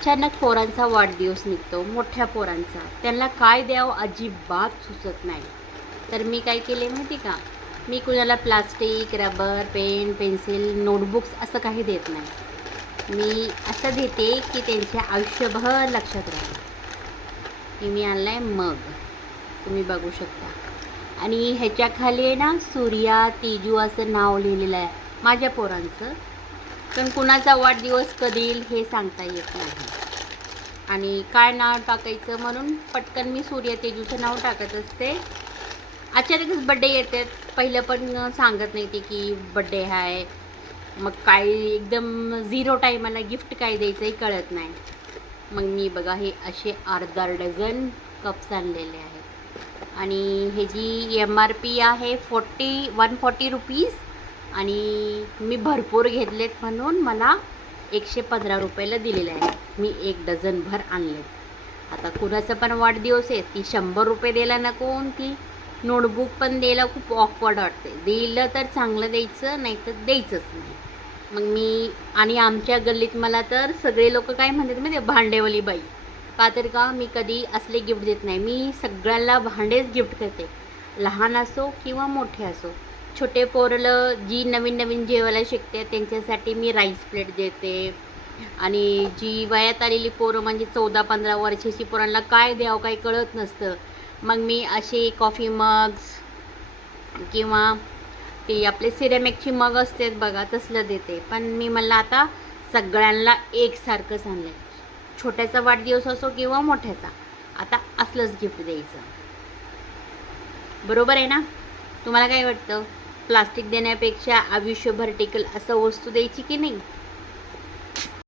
अचानक पोरांचा वाढदिवस निघतो, मोठ्या पोरांचा. त्यांना काय द्यावं अजिबात सुचत नाही. तर मी काय केले माहिती का, मी कुणाला plastic, rubber, pen, pencil, notebooks असं काही देत नाही. मी असं देते की त्यांच्या आयुष्यभर लक्षात राहील. की मी आणला आहे मग, तुम्ही बघू शकता. आणि ह्याच्या खाली आहे ना, सूर्या, तेजू असं नाव लिहिलेलं आहे माझ्या पोरांचं. पण कुणाचा वाढदिवस कधी येईल हे सांगता येत नाही. आणि काय नाव टाकायचं म्हणून पटकन मी सूर्य, तेजूचं नाव टाकत असते. अचानकच बड्डे येतात, पहिलं पण सांगत नाही ते की बड्डे आहे. मग काय एकदम झिरो टाईमाला गिफ्ट काय द्यायचं हे कळत नाही. मग मी बघा हे असे अर्धा डझन कप्स आणलेले आहेत. आणि ह्याची MRP आहे 140 रुपीज. आणि मी भरपूर घेतलेत म्हणून मला 115 रुपयाला दिलेले आहे. मी 1 डझनभर आणलेत. आता कुणाचा पण वाढदिवस आहे, ती 100 रुपये द्यायला नको, ती नोटबुक पण द्यायला खूप ऑकवर्ड वाटते. दिलं तर चांगलं द्यायचं, नाही तर द्यायचंच नाही. मग मी आणि आमच्या गल्लीत मला तर सगळे लोक काय म्हणतात म्हणजे भांडेवाली बाई. का तर का मी कधी असले गिफ्ट देत नाही. मी सगळ्यांना भांडेच गिफ्ट करते, लहान असो किंवा मोठे असो. छोटे पोरलं जी नवीन नवीन जेवायला शिकते त्यांच्यासाठी मी राईस प्लेट देते. आणि जी वयात आलेली पोरं म्हणजे 14-15 वर्षाची पोरांना काय द्यावं काही कळत नसतं, मग मी असे कॉफी मग्स किंवा ती आपले सिरेमिकची मग असतात बघा, तसलं देते. पण मी मला आता सगळ्यांना एकसारखंच आणलं आहे. छोट्याचा वाढदिवस असो किंवा मोठ्याचा, आता असलंच गिफ्ट द्यायचं. बरोबर आहे ना? तुम्हाला काय वाटतं? प्लास्टिक देण्यापेक्षा आयुष्यभर टिकल असं वस्तू द्यायची की नाही?